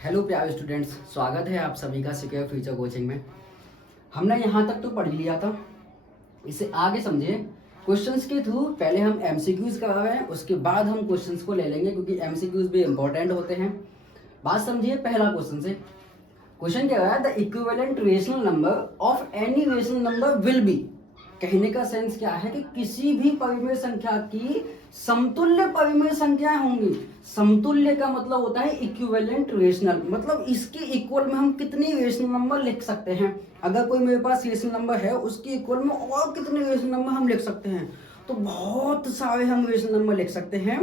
Hello प्यारे students, स्वागत है आप सभी का सिक्योर फ्यूचर कोचिंग में। हमने यहाँ तक तो पढ़ लिया था, इसे आगे समझिए। क्वेश्चंस के थ्रू पहले हम एमसीक्यूज करा रहे हैं, उसके बाद हम क्वेश्चंस को ले लेंगे क्योंकि एमसीक्यूज भी इंपॉर्टेंट होते हैं। बात समझिए पहला क्वेश्चन से। क्वेश्चन क्या है, the equivalent rational number of any rational number will be. कहने का सेंस क्या है कि किसी भी परिमेय संख्या की समतुल्य परिमेय संख्याएं होंगी। समतुल्य का मतलब होता है इक्विवेलेंट रेशनल, मतलब इसके इक्वल में हम कितनी रेशनल नंबर लिख सकते हैं। अगर कोई मेरे पास रेशनल नंबर है, उसके इक्वल में और कितने रेशनल नंबर हम लिख सकते हैं, तो बहुत सारे हम रेशनल नंबर लिख सकते हैं।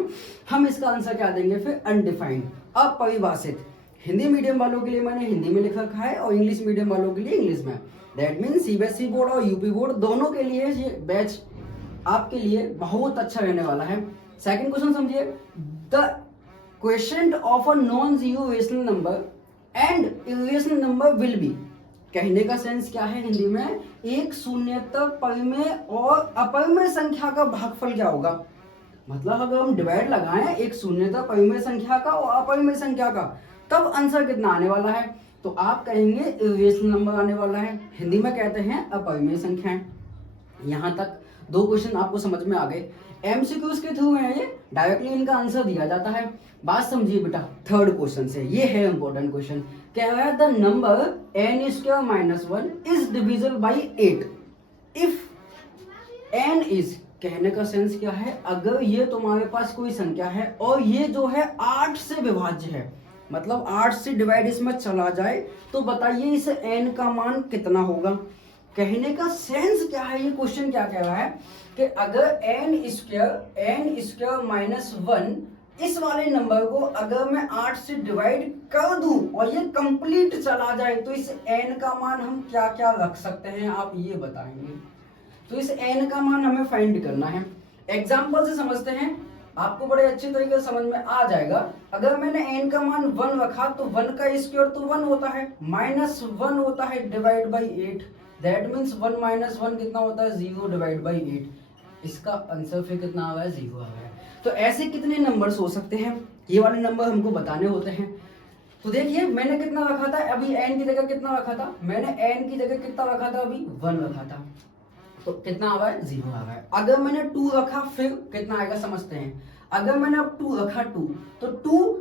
हम इसका आंसर क्या देंगे फिर, अनडिफाइंड, अपरिभाषित। हिंदी मीडियम वालों के लिए मैंने हिंदी में लिख रखा है और इंग्लिश मीडियम वालों के लिए इंग्लिश में। दैट मीन सीबीएसई बोर्ड और यूपी बोर्ड दोनों के लिए ये बैच आपके लिए बहुत अच्छा रहने वाला है। सेकंड क्वेश्चन समझिए, the question of a non zero rational number and irrational number will be. कहने का सेंस क्या है हिंदी में, एक शून्यता परिमेय और अपरिमेय संख्या का भागफल क्या होगा। मतलब अगर हम डिवाइड लगाएं एक शून्यता परिमेय संख्या का और अपरिमेय संख्या का, तब आंसर कितना आने वाला है, तो आप कहेंगे इरेशनल नंबर आने वाला है। हिंदी में कहते हैं अपरिमेय संख्याएं। यहाँ तक दो क्वेश्चन आपको समझ में आ गए। एमसीक्यूज के थ्रू है, ये डायरेक्टली इनका आंसर दिया जाता है। बात समझिए बेटा, थर्ड क्वेश्चन से, ये है इंपॉर्टेंट क्वेश्चन। क्या है, the number n square minus 1 is divisible by 8 if n is. कहने का सेंस क्या है, अगर ये तुम्हारे पास कोई संख्या है और ये जो है 8 से विभाज्य है, मतलब 8 से डिवाइड इसमें चला जाए, तो बताइए इस n का मान कितना होगा। कहने का सेंस क्या है, ये क्वेश्चन क्या कह रहा है कि अगर n स्क्वायर माइनस 1 इस वाले नंबर को अगर मैं 8 से डिवाइड कर दूं और ये कंप्लीट चला जाए, तो इस n का मान हम क्या क्या रख सकते हैं, आप ये बताएंगे। तो इस n का मान हमें फाइंड करना है। एग्जाम्पल से समझते हैं, आपको बड़े अच्छे तरीके से समझ में आ जाएगा। अगर मैंने n का मान 1 रखा तो 1 का स्क्वायर तो 1 होता है, माइनस 1 होता है divide by 8। That means 1 minus 1 कितना होता है, 0 डिवाइड बाई 8। इसका आंसर फिर कितना आ रहा है, 0 आ रहा है। तो ऐसे कितने नंबर्स हो सकते हैं, ये वाले नंबर हमको बताने होते हैं। तो देखिए मैंने कितना रखा था, अभी n की जगह कितना रखा था, मैंने n की जगह कितना रखा था, अभी 1 रखा था, तो कितना आ रहा है, 0 आ रहा है। अगर मैंने 2 रखा फिर कितना आएगा समझते हैं। अगर मैंने अब 2 रखा 2, तो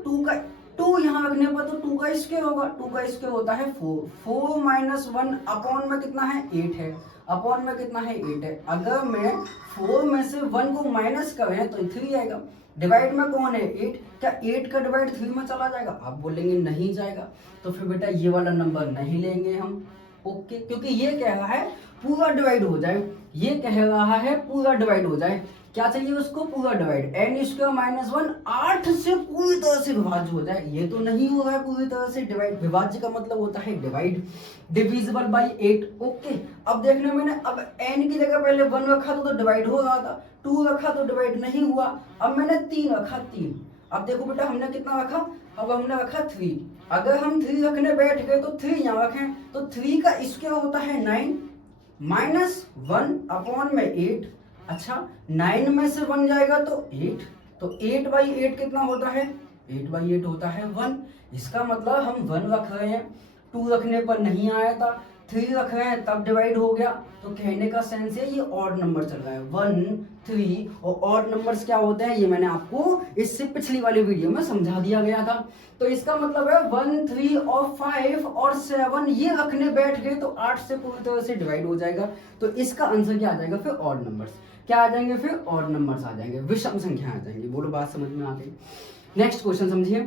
2 का 2 यहाँ रखने पर तो 2 का स्क्वायर होगा, 2 का स्क्वायर होता है 4 माइनस 1 अपॉन में कितना है, 8 है, अपॉन में कितना है, 8 है। अगर मैं 4 में से 1 को माइनस करें तो 3 आएगा। डिवाइड में कौन है, 8। क्या 8 का डिवाइड 3 में चला जाएगा, आप बोलेंगे नहीं जाएगा, तो फिर बेटा ये वाला नंबर नहीं लेंगे हम। ओके, क्योंकि ये कह रहा है पूरा डिवाइड हो जाए, ये कह रहा है पूरा डिवाइड हो जाए। क्या चाहिए उसको, पूरा डिवाइड। n स्क्वायर माइनस 1 8 से पूरी तरह से विभाज्य हो जाए, ये तो नहीं हो रहा है पूरी तरह से डिवाइड। विभाज्य का मतलब होता है डिवाइड, डिविजिबल बाई 8। ओके, अब देख लो मैंने अब n की जगह पहले 1 रखा तो डिवाइड हो रहा था, 2 रखा तो डिवाइड नहीं हुआ। अब मैंने 3 रखा, 3। अब देखो बेटा हमने कितना रखा, अब हमने रखा 3। अगर हम 3 रखने बैठ गए तो 3 यहाँ रखें, तो 3 का स्क्वायर होता है 9 माइनस 1 अपॉन में 8। अच्छा 9 में से 1 जाएगा तो 8, तो 8 बाई 8 कितना होता है, 8 बाई 8 होता है 1। इसका मतलब हम 1 रख रहे हैं, 2 रखने पर नहीं आया था, 3 रख रहे हैं तब डिवाइड हो गया। तो कहने का सेंस है ये ऑड नंबर चल रहा है, 1 3। और ऑड नंबर्स क्या होते हैं, ये मैंने आपको इससे पिछली वाली वीडियो में समझा दिया गया था। तो इसका मतलब है 1 3 और 5 और 7 ये रखने बैठ गए तो 8 से पूरी तरह से डिवाइड हो जाएगा। तो इसका आंसर क्या आ जाएगा फिर, ऑड नंबर्स। क्या आ जाएंगे फिर, ऑड नंबर्स आ जाएंगे, विषम संख्या आ जाएंगी। बोलो बात समझ में आ गई। नेक्स्ट क्वेश्चन समझिए,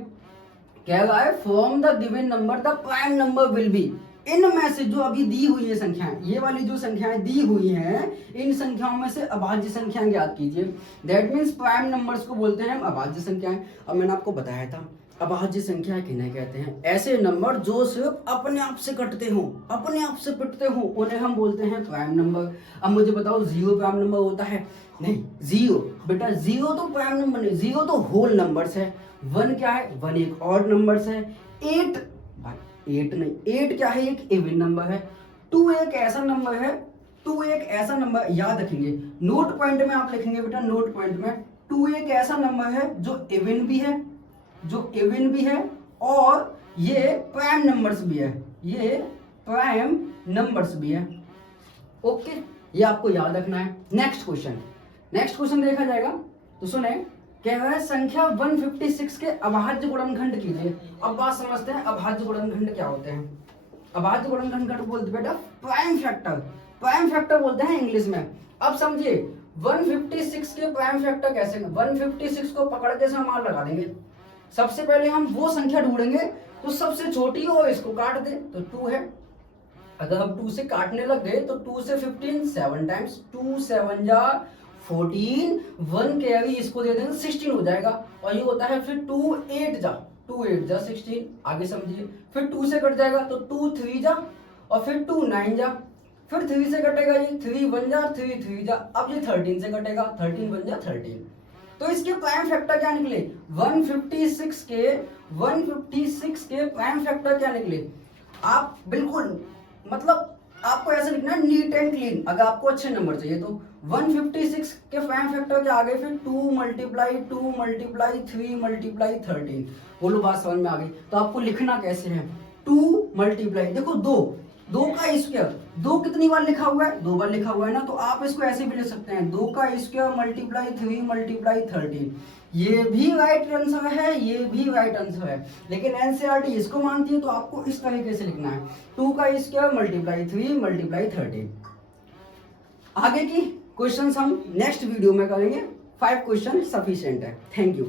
कह रहा है from the given number the prime number will be. इनमें से जो अभी दी हुई है संख्याएं, ये वाली जो संख्याएं दी हुई हैं, इन संख्याओं में से अभाज्य संख्याएं ज्ञात कीजिए। दैट मीन्स प्राइम नंबर्स को बोलते हैं हम अभाज्य संख्याएं। अब मैंने आपको बताया था अभाज्य संख्या किन्हें कहते हैं, ऐसे नंबर जो सिर्फ अपने आप से कटते हो, अपने आप से पिटते हो, उन्हें हम बोलते हैं प्राइम नंबर। अब मुझे बताओ 0 प्राइम नंबर होता है, नहीं 0 बेटा, 0 तो प्राइम नंबर नहीं, 0 तो होल नंबर्स है। 1 क्या है, 1 एक ऑड नंबर्स है। 8 8 नहीं, 8 क्या है, एक इवन नंबर है। 2 एक ऐसा नंबर है, 2 एक ऐसा नंबर, याद रखेंगे नोट पॉइंट में आप लिखेंगे बेटा, नोट पॉइंट में 2 एक ऐसा नंबर है जो इवन भी है, जो इवन भी है और ये प्राइम नंबर्स भी है, ये प्राइम नंबर्स भी है। ओके, ये आपको याद रखना है। नेक्स्ट क्वेश्चन देखा जाएगा। तो सुने, कह रहा है संख्या 156 के अभाज्य गुणनखंड कीजिए। अब बात समझते हैं अभाज्य गुणनखंड क्या होते हैं। अभाज्य गुणनखंड को बोलते बेटा प्राइम फैक्टर बोलते हैं इंग्लिश में। अब समझिए 156 के प्राइम फैक्टर कैसे, 156 को पकड़ के मान लगा देंगे। सबसे पहले हम वो संख्या ढूंढेंगे तो सबसे छोटी हो, इसको काट दे तो 2 है। अगर हम 2 से काटने लग गए तो 2 से 15 7 टाइम्स, 2 7 जा 14, 1 कैरी इसको दे देंगे 16 हो जाएगा। और ये होता है फिर 2 8 जा 16। आगे समझिए, फिर 2 से कट जाएगा तो 2 3 जा, और फिर 2 9 जा, फिर 3 से कटेगा ये 3 1 जा 3 3 जा, अब ये 13 से कटेगा 13 1 जा 13। तो इसके प्राइम फैक्टर क्या निकले, 156 के प्राइम फैक्टर क्या निकले। आप बिल्कुल मतलब आपको ऐसे लिखना है नीट एंड क्लीन, अगर आपको अच्छे नंबर चाहिए तो 156 के प्राइम फैक्टर के आगे फिर 2 × 2 × 3 × 13। बोलो बात समझ में आ गई। तो आपको लिखना कैसे है, 2 × देखो 2 का स्क्वायर, 2 कितनी बार लिखा हुआ है, 2 बार लिखा हुआ है ना, तो आप इसको ऐसे भी लिख सकते हैं 2 का स्क्वायर × 3 × 13। ये भी राइट आंसर है, ये भी राइट आंसर है, लेकिन एनसीईआरटी इसको मानती है तो आपको इस तरीके से लिखना है 2 का स्क्वायर × 3 × 13। आगे की क्वेश्चंस हम नेक्स्ट वीडियो में करेंगे। 5 क्वेश्चन सफिशिएंट है। Thank you.